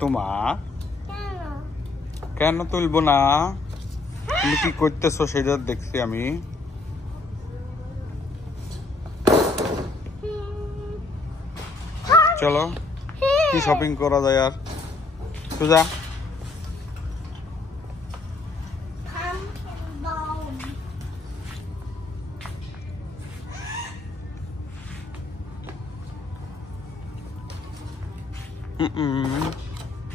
তোমা কেন তুলবো না? তুমি কি করতেছো সেটা দেখছি আমি। চলো কি শপিং করা যায় আর সুজা।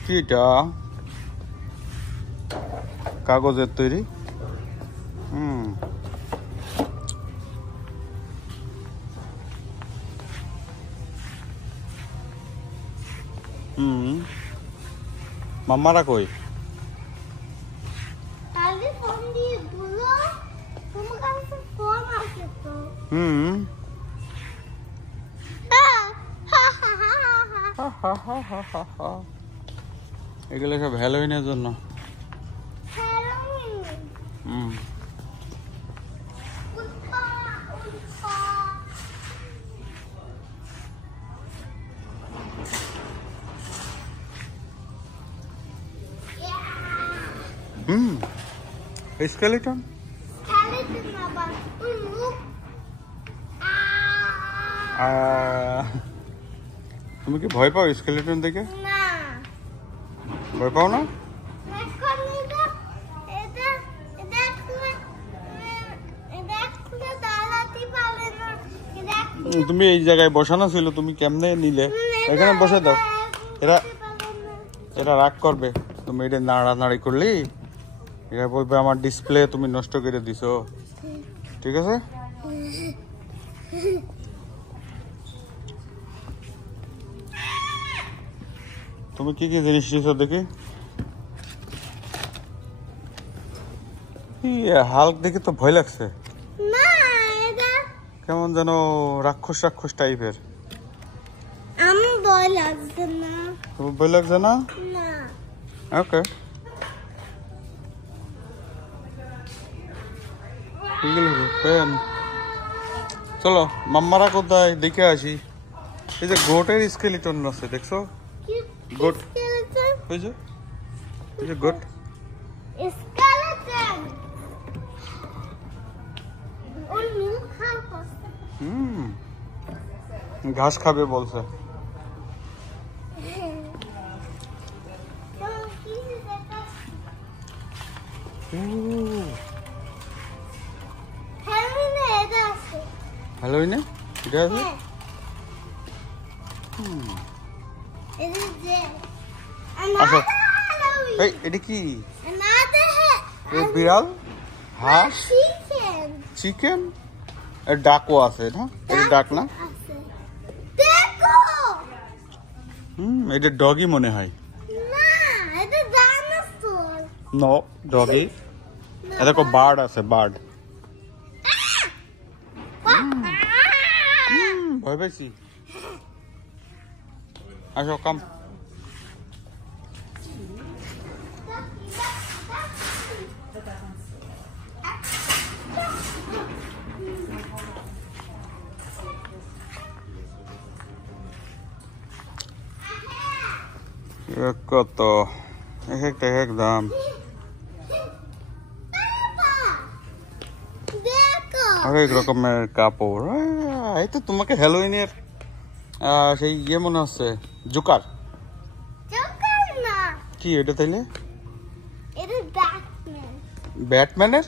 কি এটা? কাগজের তৈরি। মাম্মারা কই? এগুলো সব হ্যালোউইনের জন্য। স্কেলেটন। তুমি কি ভয় পাও স্কেলেটন দেখে? ভয় পাও না? তুমি এই জায়গায় বসানো ছিল, তুমি কেমনে নিলে? এখানে বসে দাও। এরা রাগ করবে তুমি এটা নাড়ানাড়ি করলি। এরা বলবে আমার ডিসপ্লে তুমি নষ্ট করে দিছো। ঠিক আছে, তুমি কি কি জিনিস নিছো দেখি। হাল্ক দেখে তো ভয় লাগছে, কেমন যেন রাক্ষস রাক্ষস টাইপের। ভয় লাগছে না। তোমার ভয় লাগছে না? ওকে, চলো মাম্মারা কোথায় দেখে আসি। এই যে গোটের স্কেলিটন আছে দেখছো? গোট, ওই যে গোট। ঘাস খাবে বলছে। হ্যালোউইনে এটা আছে। আচ্ছা, এই এটা কি? বিড়াল, হাঁস, চিকেন, এর ডাকও আছে না? এটা ডাক না? এটা ডগি মনে হয়। No doggy. এটা কো বার্ড আছে, বার্ড। ভয় পেয়েছি। আসো কাম। কত এক দাম। অনেক রকমের কাপড়। এই তো তোমাকে হ্যালোউইনের সেই ইয়ে মনে হচ্ছে, জোকার। কি এটা তাইলে? ব্যাটম্যানের।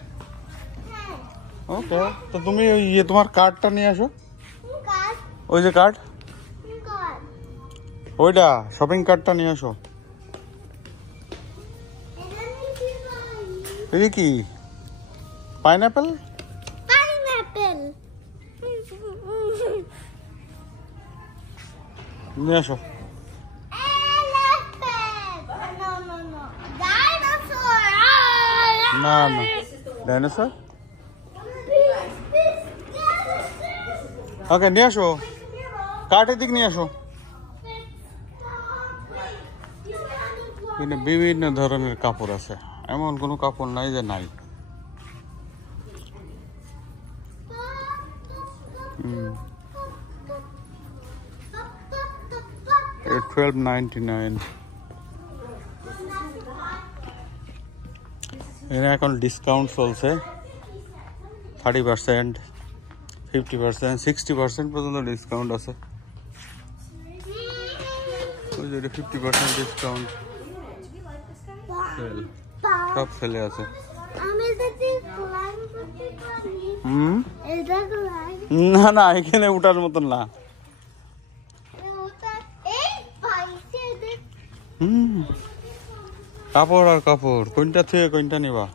ওকে, তো তুমি ওই ইয়ে তোমার কার্ডটা নিয়ে আসো। ওই যে কার্ড, ওইটা শপিং কার্ডটা নিয়ে আসো। এই কি পাইনাপেল? নিয়ে আসো। না না, ডাইনোসর। ওকে নিয়ে আসো, কার্টের দিক নিয়ে আসো। বিভিন্ন ধরনের কাপড় আছে, এমন কোনো কাপড় নাই যে নাই। $12.99 এখানে এখন ডিসকাউন্ট চলছে 30%, 50%, 60% পর্যন্ত ডিসকাউন্ট আছে। ওই যে 50% ডিসকাউন্ট সেল, সব সেলে আছে। না না, এখানে উঠার মতন না। কাপড় আর কাপড়, কোনটা থেকে কোনটা নিবা?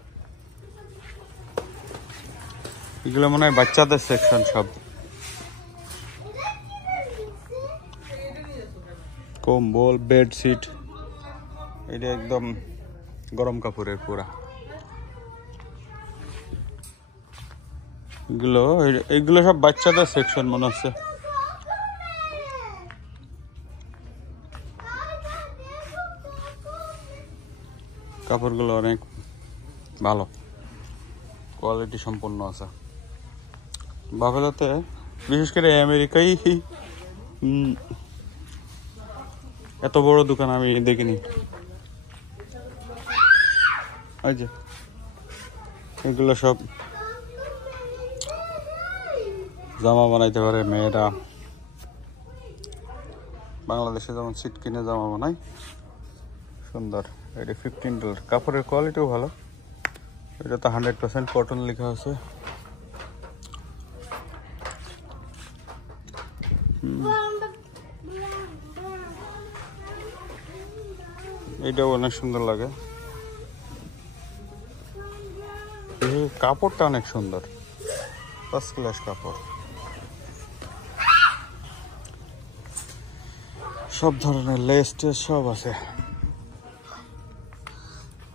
এগুলো মনে হয় বাচ্চাদের সেকশন সব। কম্বল, বেডশিট, এটা একদম গরম কাপড়ের পুরা। এগুলো সব বাচ্চাদের সেকশন মনে হচ্ছে। কাপড়গুলো অনেক ভালো, কোয়ালিটি সম্পন্ন আছে। বাফেলোতে বিশেষ করে আমেরিকায় এত বড় দোকান আমি দেখিনি। এই যে এগুলো সব জামা বানাইতে পারে মেয়েরা। বাংলাদেশে যেমন সিট কিনে জামা বানায়, সুন্দর। এটা $15। কাপড়ের কোয়ালিটিও ভালো। এটা তো 100% কটন লেখা আছে। এটাও অনেক সুন্দর লাগে। কাপড়টা অনেক সুন্দর, ফার্স্ট ক্লাস কাপড়। সব ধরনের লেস টেস সব আছে।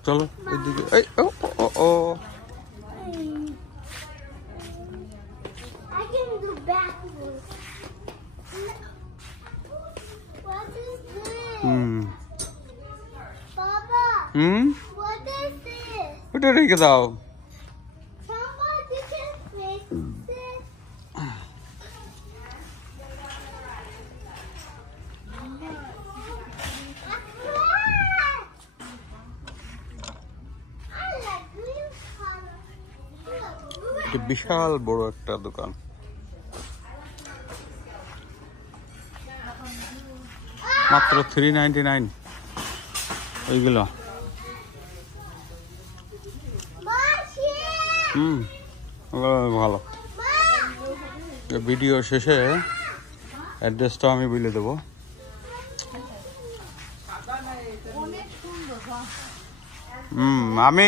চলো এদিকে। এই ও ও ও ওটা রেখে দাও। বিশাল বড় একটা দোকান। মাত্র $3.99 এইগুলো। ভালো। ভিডিও শেষে অ্যাড্রেসটা আমি বলে দেবো। আমি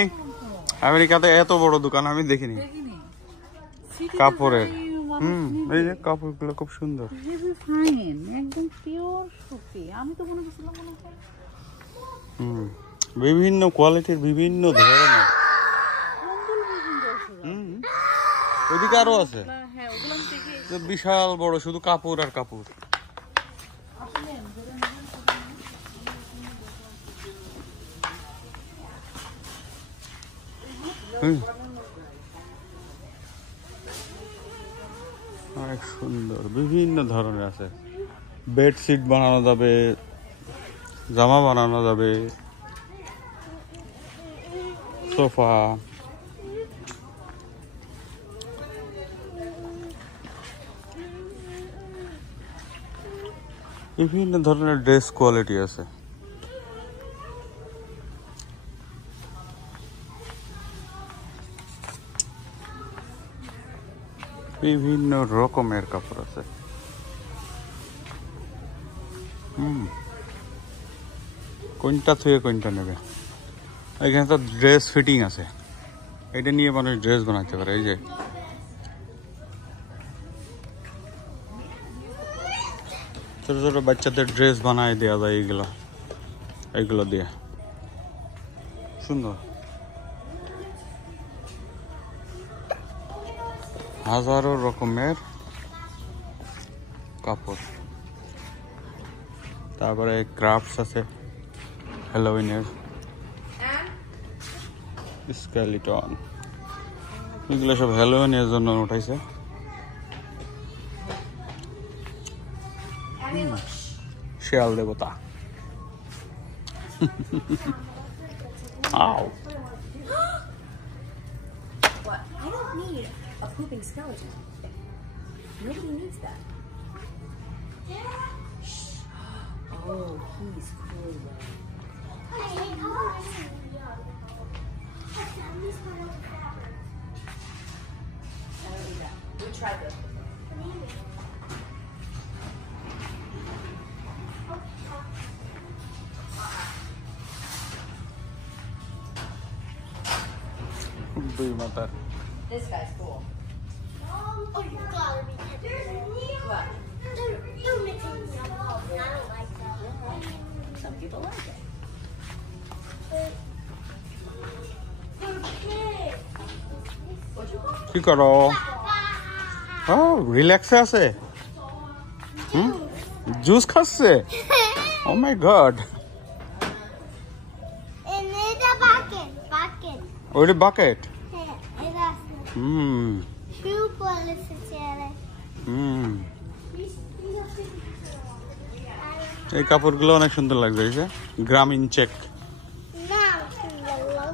আমেরিকাতে এত বড় দোকান আমি দেখিনি কাপড়ের। এই যে কাপড়গুলো খুব সুন্দর, একদম পিওর সুতি। আমি তো মনে করছিলাম বিভিন্ন কোয়ালিটির, বিভিন্ন ধরনের। ওইদিকে আরো আছে, বিশাল বড়, শুধু কাপড় আর কাপড়। অনেক সুন্দর, বিভিন্ন ধরনের আছে। বেডশিট বানানো যাবে, জামা বানানো যাবে, সোফা, বিভিন্ন ধরনের ড্রেস কোয়ালিটি আছে। বিভিন্ন রকমের কাপড় আছে। কোনটা থেকে কোনটা নেবে? এখানে তো ড্রেস ফিটিং আছে, এটা নিয়ে মানুষ ড্রেস বানাতে পারে। এই যে ছোট ছোট বাচ্চাদের ড্রেস বানায় দেওয়া যায় এইগুলো দিয়ে, সুন্দর। হাজারো রকমের কাপড়। তারপরে ক্রাফটস আছে, হ্যালোউইনের স্কেলিটন, এগুলো সব হ্যালোউইনের জন্য উঠাইছে। শেয়াল দেবতা। আও need a pooping skeleton. Nobody needs that. Shh. Oh, he's cool though. I don't need that. We tried this. This guy's cool. Oh, you gotta be kidding me. What? Don't make me uncomfortable. I don't like that. Some people like it. কি করো রিল্যাক্সে আছে juice খাচ্ছে ও মাই god ওইটা bucket এই কাপড়গুলো অনেক সুন্দর লাগছে এই যে গ্রামীণ চেক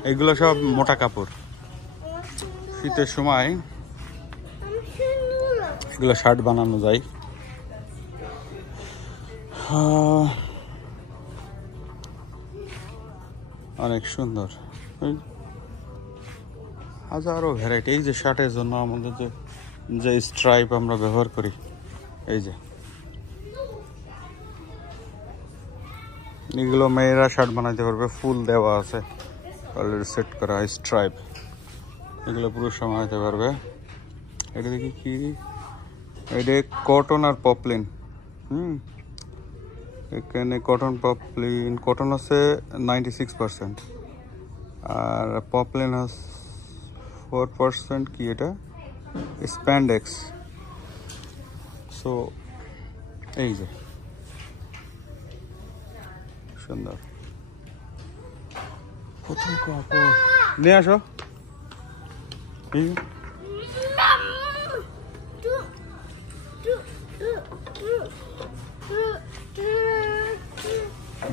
এগুলো সব মোটা কাপড় শীতের সময় এগুলো শার্ট বানানো যায় অনেক সুন্দর হাজারো ভ্যারাইটি এই যে শার্টের জন্য আমাদের যে স্ট্রাইপ আমরা ব্যবহার করি এই যে এগুলো মেয়েরা শার্ট বানাইতে পারবে ফুল দেওয়া আছে অলরেডি সেট করা স্ট্রাইপ এগুলো পুরুষরা বানাইতে পারবে এটা দেখি কি এটা কটন আর পপলিন এখানে কটন পপলিন কটন আছে 96% আর পপলিন আছে 4% কি এটা স্প্যান্ডেক্স সো এই যে সুন্দর কত কাপড় নিয়ে আসো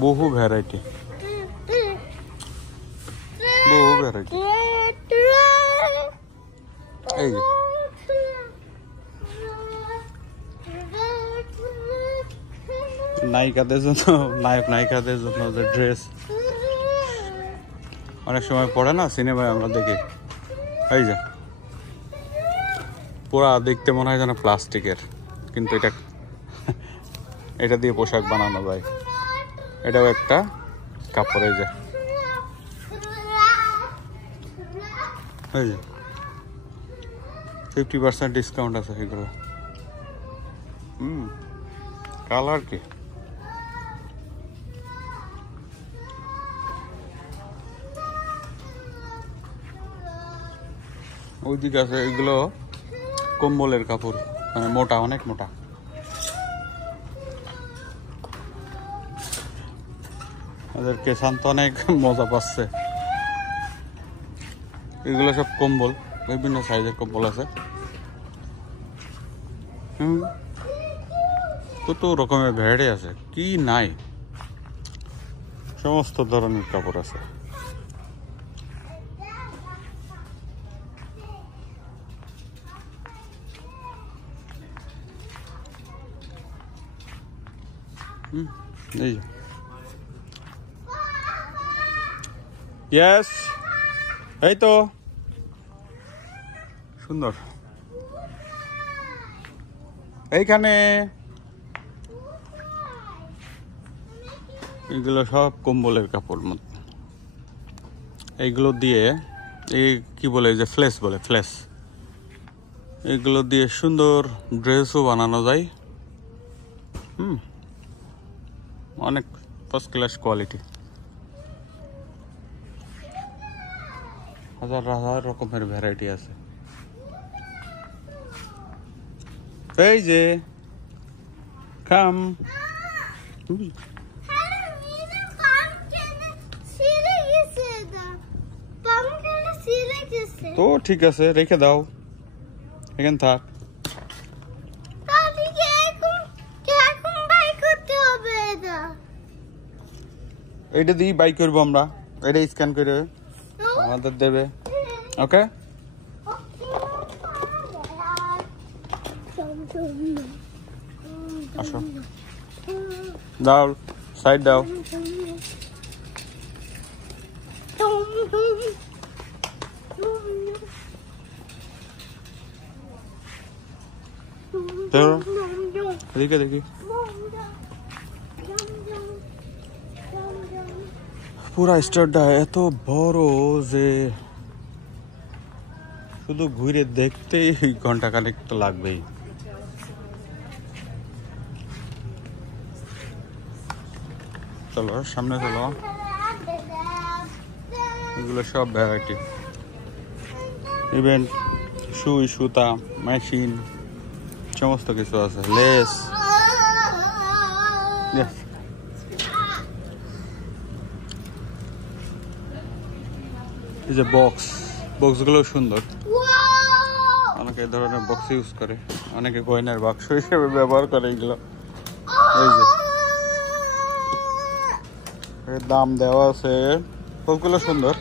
বহু ভ্যারাইটি এই যে নায়িকাদের জন্য নায়িকাদের জন্য যে ড্রেস অনেক সময় পড়ে না সিনেমায় আমরা দেখি এই যে পুরা দেখতে মনে হয় যেন প্লাস্টিকের কিন্তু এটা দিয়ে পোশাক বানানো যায় এটাও একটা কাপড় এই যে 50% ডিসকাউন্ট আছে এগুলো কালার কি ওইদিকে আছে এগুলো কম্বলের কাপড় মানে মোটা অনেক মোটা ওদেরকে শান্ত অনেক মজা পাচ্ছে এগুলো সব কম্বল বিভিন্ন সাইজের কম্বল আছে কত রকমের ভ্যারাইটি আছে কি নাই সমস্ত ধরনের কাপড় আছে এই ইয়েস এই তো সুন্দর এইখানে এগুলো সব কম্বলের কাপড় মতো এইগুলো দিয়ে এই কি বলে যে ফ্লেস বলে ফ্লেস এগুলো দিয়ে সুন্দর ড্রেসও বানানো যায় অনেক ফার্স্ট ক্লাস কোয়ালিটি হাজার হাজার রকমের ভ্যারাইটি আছে এই যে কাম তো ঠিক আছে রেখে দাও এখানে থাক এইটা দিয়ে বাই করবো আমরা এটা স্ক্যান করে আমাদের দেবে ওকে আসো দাও সাইড দাও এদিকে দেখি পুরা স্টোরটা এত বড় যে শুধু ঘুরে দেখতেই ঘন্টা খানেক তো লাগবেই। চলো সামনে চলো, এগুলো সব ভ্যারাইটি, ইভেন সুই সুতা মেশিন সমস্ত কিছু আছে, লেস। এই যে বক্সগুলো সুন্দর, অনেকে এই ধরনের বক্স ইউজ করে, অনেকে গয়নার বাক্স হিসেবে ব্যবহার করে এগুলো। এই যে এর দাম দেওয়া আছে, বক্সগুলো সুন্দর,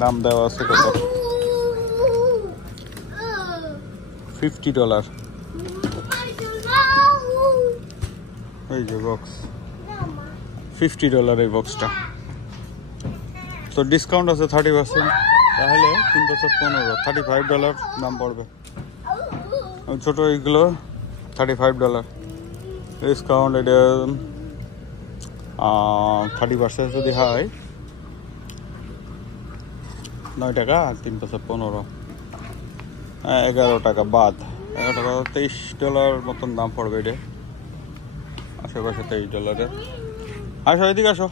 দাম দেওয়া আছে কত, $50। এই যে বক্স $50 এই বক্সটা। তো ডিসকাউন্ট আছে 30%, তাহলে 3 বছর 15, $35 দাম পড়বে। ছোট এইগুলো $35 ডিসকাউন্ট, এটা 30% যদি হয় 9 টাকা, 3 বছর 15, 11 টাকা বাদ, 11 টাকা $23 মতন দাম পড়বে। এটা আশেপাশে $23। আসো এদিকে আসো,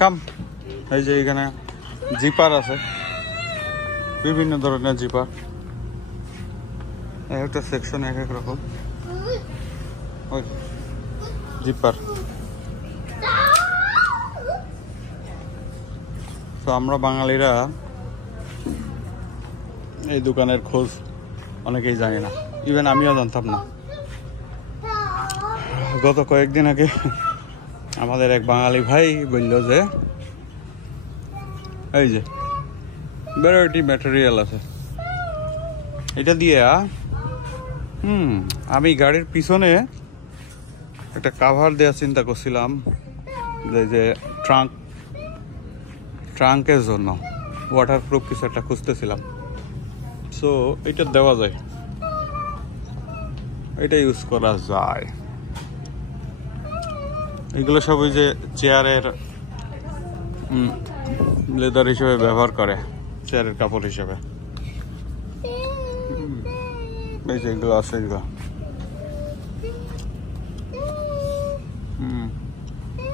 কাম। এই যে এখানে জিপার আছে, বিভিন্ন ধরনের জিপার, একটা সেকশন এক এক রকম ওই জিপার। তো আমরা বাঙালিরা এই দোকানের খোঁজ অনেকেই জানি না, ইভেন আমিও জানতাম না। গত কয়েকদিন আগে আমাদের এক বাঙালি ভাই বলল যে এই যে ভ্যারাইটি ম্যাটেরিয়াল আছে, এটা দিয়ে আমি গাড়ির পিছনে একটা কাভার দেওয়ার চিন্তা করছিলাম, যে ট্রাঙ্কের জন্য ওয়াটারপ্রুফ কিছু একটা খুঁজতেছিলাম। সো এটা দেওয়া যায়, এটা ইউজ করা যায়। এগুলো সব ওই যে চেয়ারের লেদার হিসেবে ব্যবহার করে, চেয়ারের কাপড় হিসেবে। এই যে এগুলো আছে, এগুলো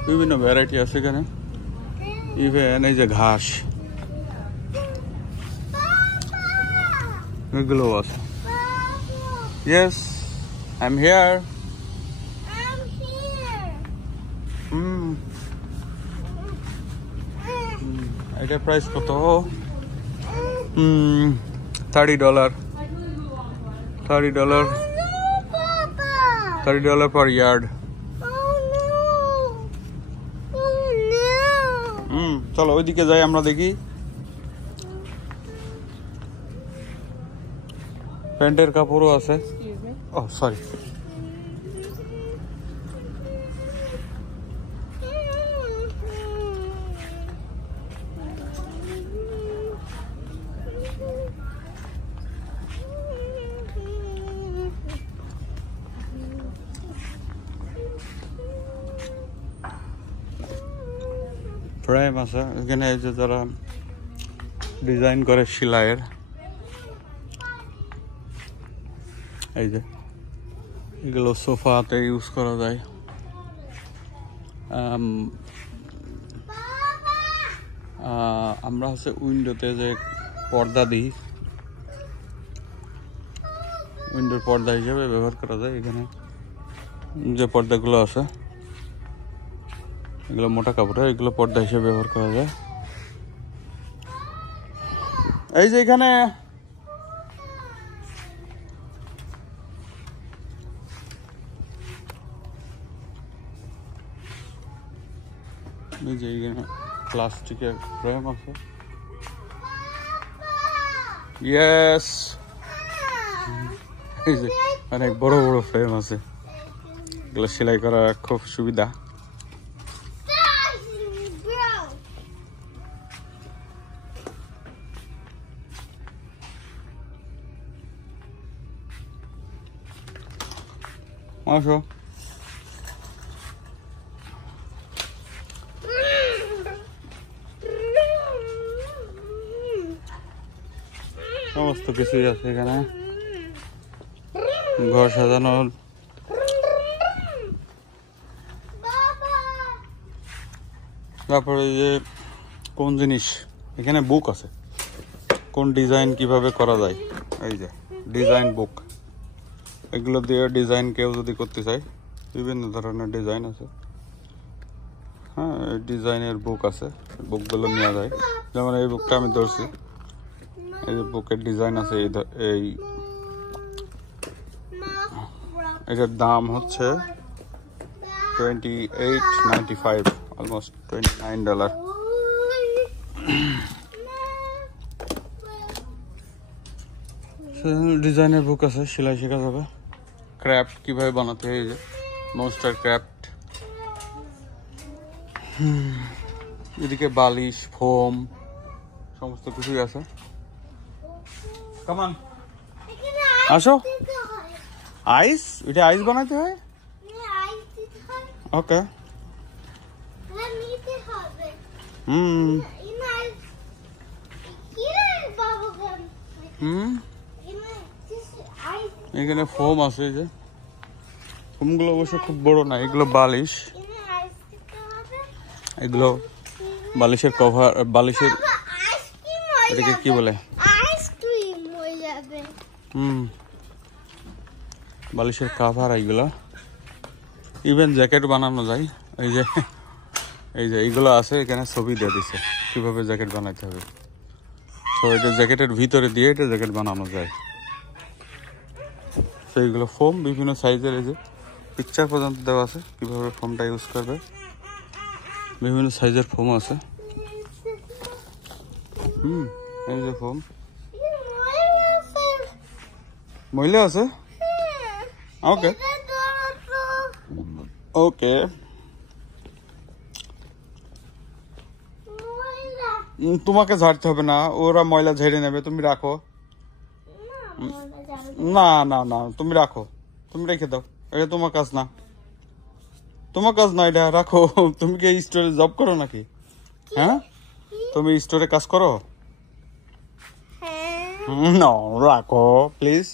বিভিন্ন ভ্যারাইটি আছে এখানে, ইভেন এই যে ঘাস, এগুলো আছে। Yes, I am here. এটা প্রাইস কত? $30 per yard। চলো ওইদিকে যাই, আমরা দেখি। প্যান্টের কাপড়ও আছে। ও সরি, ফ্রেম আছে এখানে, এই যে যারা ডিজাইন করে সেলাইয়ের, এই যে এগুলো সোফাতে ইউজ করা যায়। আমরা হচ্ছে উইন্ডোতে যে পর্দা দিই, উইন্ডোর পর্দা হিসেবে ব্যবহার করা যায়। এখানে যে পর্দাগুলো আছে এগুলো মোটা কাপড়ের, এগুলো পর্দা হিসেবে ব্যবহার করা যায়। এই যে এখানে এই যে এখানে প্লাস্টিকের ফ্রেম আছে। ইয়েস, এই যে অনেক বড় বড় ফ্রেম আছে, এগুলো সেলাই করা খুব সুবিধা। আসো, সমস্ত কিছুই আছে এখানে, ঘর সাজানোর। তারপরে যে কোন জিনিস, এখানে বুক আছে, কোন ডিজাইন কিভাবে করা যায়, এই যে ডিজাইন বুক, এগুলো দিয়ে ডিজাইন কেউ যদি করতে চায়, বিভিন্ন ধরনের ডিজাইন আছে। হ্যাঁ, ডিজাইনের বুক আছে, বুকগুলো নেওয়া যায়। যেমন এই বুকটা আমি ধরছি, এই যে বুকের ডিজাইন আছে। এই এটার দাম হচ্ছে $28.95, অলমোস্ট $29। ডিজাইনের বুক আছে, সেলাই শেখা যাবে। ক্রাফট কিভাবে বানাতে হয়, এই যে মনস্টার ক্রাফট। এদিকে বালিশ, ফোম, সমস্ত কিছুই আছে। কামান, আসো। আইস, এটা আইস বানাতে হয়। ওকে। এখানে ফোম আছে, এই যে ফোমগুলো অবশ্য খুব বড় না, এগুলো বালিশ, এগুলো বালিশের কভার, বালিশের এটাকে কি বলে, বালিশের কাভার এইগুলো। ইভেন জ্যাকেট বানানো যায়। এই যে এইগুলো আছে, এখানে ছবি দিয়ে দিছে কিভাবে জ্যাকেট বানাইতে হবে। তো এটা জ্যাকেটের ভিতরে দিয়ে এটা জ্যাকেট বানানো যায়। তো এইগুলো ফোম বিভিন্ন সাইজের, এই যে পিকচার পর্যন্ত দেওয়া আছে কিভাবে ফোমটা ইউজ করবে। বিভিন্ন সাইজের ফোম আছে। এই যে ফোম, মহিলা আছে। ওকে ওকে, তোমাকে ঝাড়তে হবে না, ওরা ময়লা ঝেড়ে নেবে, তুমি রাখো। না না না, তুমি রাখো, তুমি রেখে দাও, এটা তোমার কাজ না, তোমার কাজ না, এটা রাখো। তুমি কি স্টোরে জব করো নাকি? হ্যাঁ, তুমি স্টোরে কাজ করো? না, রাখো প্লিজ।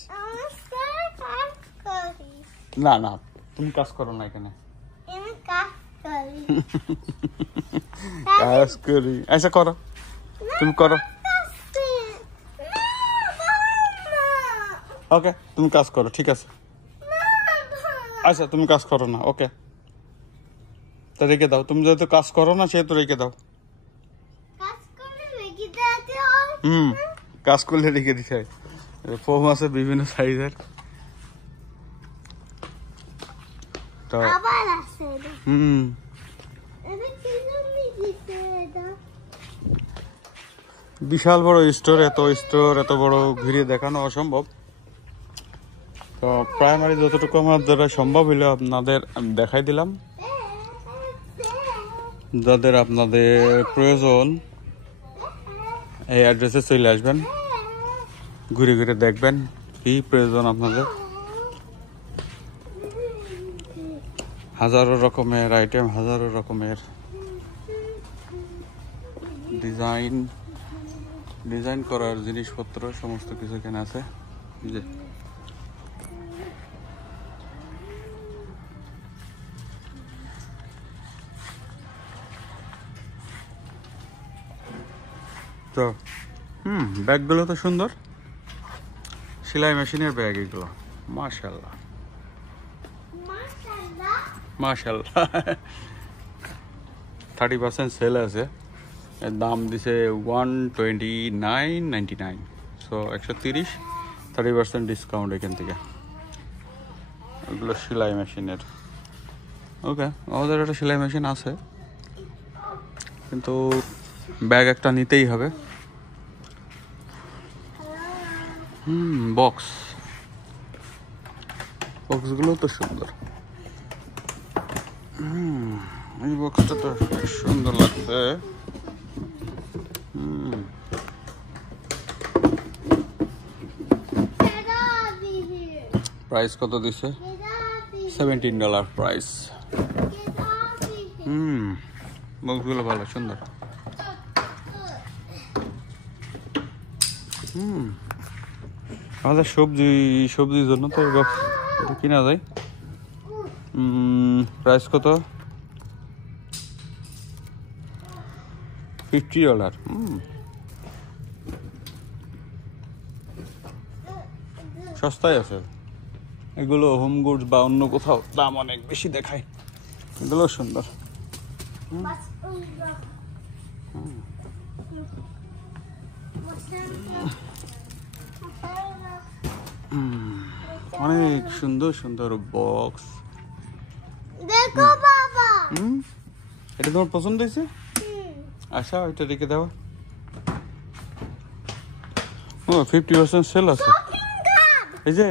না না, তুমি কাজ করো না এখানে। কাজ করি, আচ্ছা করো, তুমি করো। ওকে, তুমি কাজ করো, ঠিক আছে। আচ্ছা, তুমি কাজ করো না, ওকে, তা রেখে দাও। তুমি যেহেতু কাজ করো না, সেহেতু রেখে দাও। কাজ করলে রেখে দিতে হয়। ফোম আছে বিভিন্ন সাইজের। তো বিশাল বড় স্টোর, এত বড় ঘুরিয়ে দেখানো অসম্ভব। তো প্রাইমারি যতটুকু আমার দ্বারা সম্ভব হইলে আপনাদের আমি দেখাই দিলাম। যাদের আপনাদের প্রয়োজন, এই অ্যাড্রেসে চলে আসবেন, ঘুরে ঘুরে দেখবেন কি প্রয়োজন আপনাদের। হাজারো রকমের আইটেম, হাজারো রকমের ডিজাইন করার জিনিসপত্র, সমস্ত কিছু এখানে আছে। যে তো ব্যাগগুলো তো সুন্দর, সেলাই মেশিনের ব্যাগ এগুলো, মাশাআল্লাহ মাশাআল্লাহ। 30% সেল আছে, এর দাম দিছে $129.99, সো 130, 30% ডিসকাউন্ট এখান থেকে। এগুলো সেলাই মেশিনের। ওকে, আমাদের একটা সেলাই মেশিন আছে, কিন্তু ব্যাগ একটা নিতেই হবে। বক্স বক্সগুলো তো সুন্দর। এই বক্সটা তো বেশ সুন্দর লাগছে। প্রাইস কত দিছে? $17 প্রাইস। বক্সগুলো ভালো সুন্দর। আমাদের সবজির জন্য তো এই বক্স কিনা যায়। প্রাইস কত? $50। সস্তায় আছে। এগুলো হোম গুডস বা অন্য কোথাও দাম অনেক বেশি দেখায়, এগুলো সুন্দর। অনেক সুন্দর সুন্দর বক্স। দেখো বাবা, এটা তোমার পছন্দ হয়েছে? আচ্ছা, ওইটা রেখে দাও। ও 50% সেল আছে। এই যে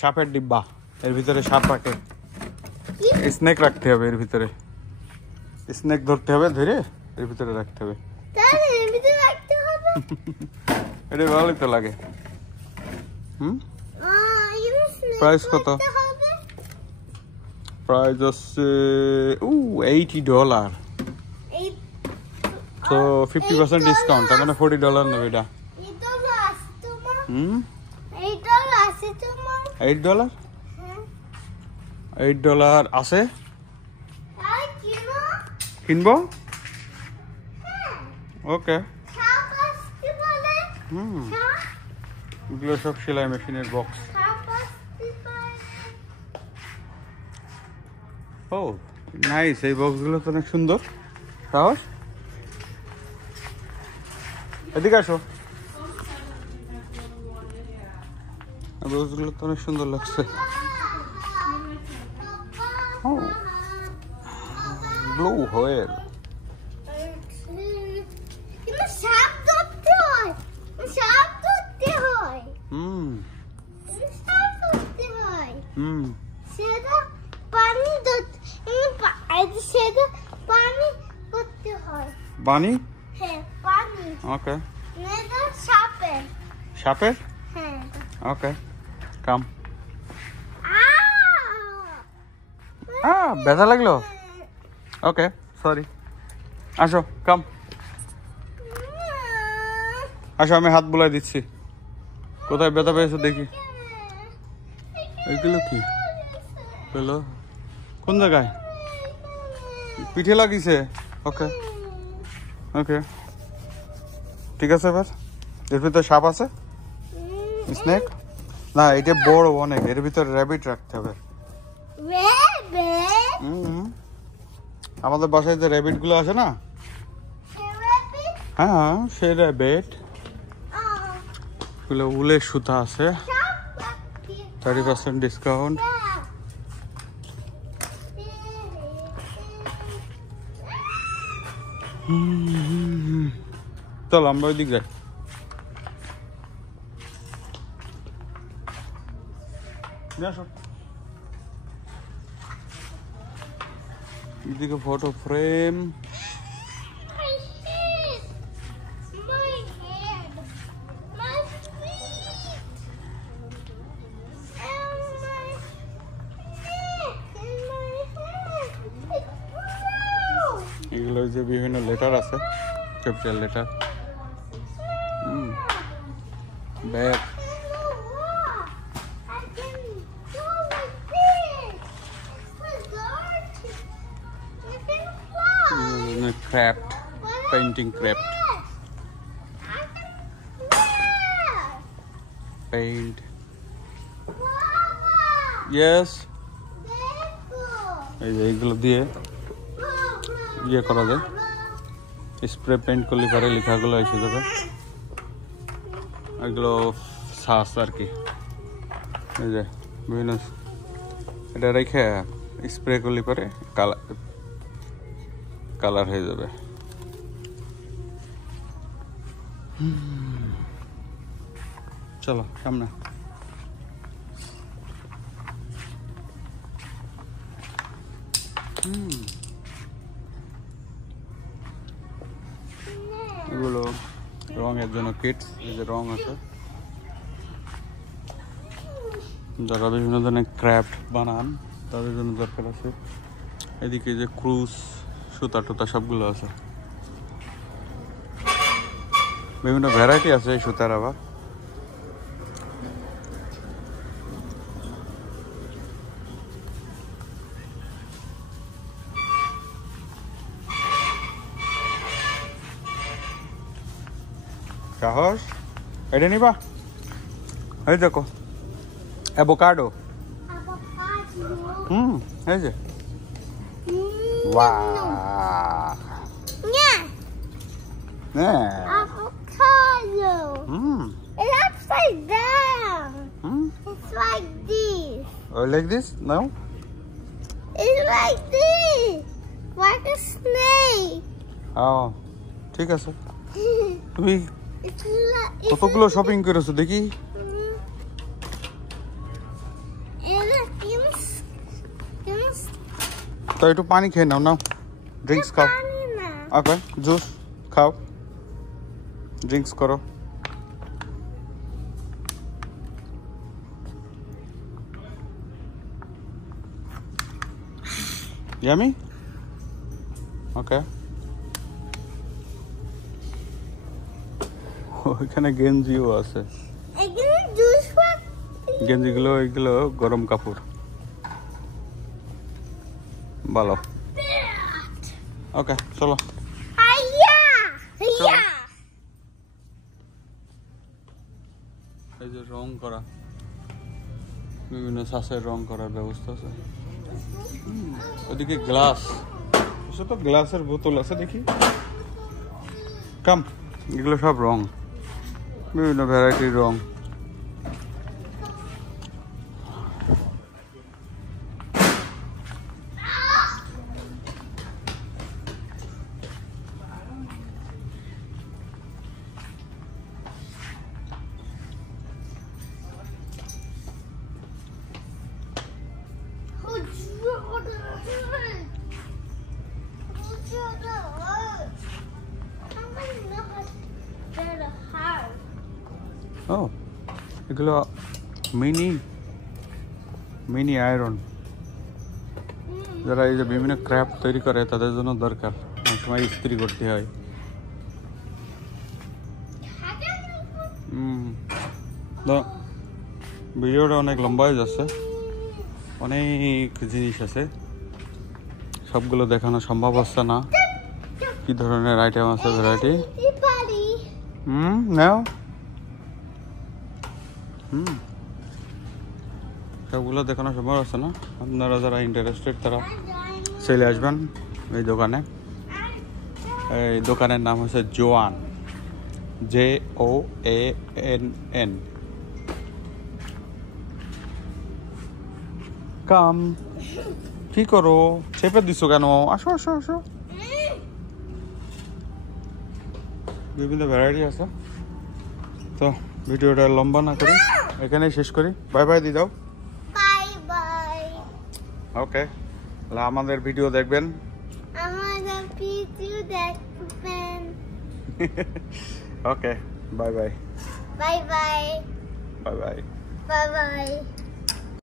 সাপের ডিব্বা, এর ভিতরে সাপ রাখে, স্নেক রাখতে হবে এর ভিতরে, স্নেক ধরতে হবে, ধরে এর ভিতরে রাখতে হবে। তাহলে এর ভিতরে রাখতে হবে। এটা ভালোই তো লাগে। প্রাইস কত? প্রাইস হচ্ছে $80। তো 50% ডিসকাউন্ট, তার মানে $40 নেবে এটা। $8? $8 আছে, কিনবো। ওকে। এগুলো সব সেলাই মেশিনের বক্স। ও নাইস, এই বক্সগুলো তো অনেক সুন্দর। সাহস, এদিকে আসো। বক্সগুলো তো অনেক সুন্দর লাগছে। ও ব্লু হোয়েল। সাপ ধরতে হয়, সাপ ধরতে হয়, সাপ ধরতে হয়। সেটা পানি সেটা পানি করতে হয়। বানি? হ্যাঁ, পানি। ওকে। এটা সাপের। সাপের? হ্যাঁ। ওকে, কাম। ব্যথা লাগলো? ওকে, সরি। আসো, কাম। আসো, আমি হাত বুলাই দিচ্ছি। কোথায় ব্যথা পেয়েছো দেখি। এগুলো কি পেলো? কোন জায়গায়? পিঠে লাগিয়েছে? ওকে ওকে, ঠিক আছে। এবার এর ভিতরে সাপ আছে, স্নেক না, এটা বড় অনেক, এর ভিতরে র্যাবিট রাখতে হবে। আমাদের বাসায় যে র্যাবিট গুলো আছে না, হ্যাঁ সেই র্যাবিট গুলো, উলের সুতা আছে, 30% ডিসকাউন্ট। চলো আমরা ওই দিক যাই। এদিকে ফটো ফ্রেম, এগুলো যে বিভিন্ন লেটার আছে, capital letter, bag, craft, painting craft, paint. Yes, এইগুলো দিয়ে ইয়ে করা যায়, স্প্রে পেইন্ট করলে পারে লেখাগুলো এসে যাবে। এগুলো সাস আর কি, এই যে বিভিন্ন, এটা রেখে স্প্রে করলে পারে কালার হয়ে যাবে। চলো সামনে। এগুলো রঙের জন্য কিটস, এই যে রং আছে, যারা বিভিন্ন ধরনের ক্রাফট বানান তাদের জন্য দরকার আছে। এদিকে যে ক্রুজ সুতা টুতা সবগুলো আছে, বিভিন্ন ভ্যারাইটি আছে এই সুতার আবার। সাহস এটা নিবা? এই দেখো অ্যাভোকাডো। এই যে বাহ, Yeah. হ্যাঁ Avocado. It looks like that. It's like this. Like this now. It's like this. Like a snake. ঠিক আছে, তুমি It's like কতগুলো শপিং করেছো দেখি? তো একটু পানি খেয়ে নাও, নাও ড্রিঙ্কস খাও। ওকে জুস খাও, ড্রিঙ্কস করো। ইয়ামি? ওকে। ওইখানে গেঞ্জিও আছে, গেঞ্জিগুলো এগুলো গরম কাপড়, ভালো। ওকে চলো। এই যে রং করা, বিভিন্ন শ্বাসের রং করার ব্যবস্থা আছে। ওদিকে গ্লাস, তো গ্লাসের বোতল আছে দেখি। কাম, এগুলো সব রং, বিভিন্ন ভ্যারাইটির রং। ও এগুলো মিনি আয়রন, যারা এই যে বিভিন্ন ক্রাফট তৈরি করে তাদের জন্য দরকার, অনেক সময় ইস্ত্রি করতে হয়। তো ভিডিওটা অনেক লম্বা হয়ে যাচ্ছে, অনেক জিনিস আছে, সবগুলো দেখানো সম্ভব হচ্ছে না। কি ধরনের আইটেম আছে ভ্যারাইটি। নাও সবগুলো দেখানো সম্ভব আছে না। আপনারা যারা ইন্টারেস্টেড তারা চলে আসবেন এই দোকানে। এই দোকানের নাম হচ্ছে জোয়ান, JOANN। কাম, কি করো, চেপে দিছো কেন? আসো আসো আসো, বিভিন্ন ভ্যারাইটি আছে। তো ভিডিওটা লম্বা না করি, এখানেই শেষ করি। বাই বাই দিয়ে দাও। Bye bye. ওকে, আমাদের ভিডিও দেখবেন। আমাদের ভিডিও দেখবেন। Okay, bye bye. Bye bye. Bye bye. Bye by.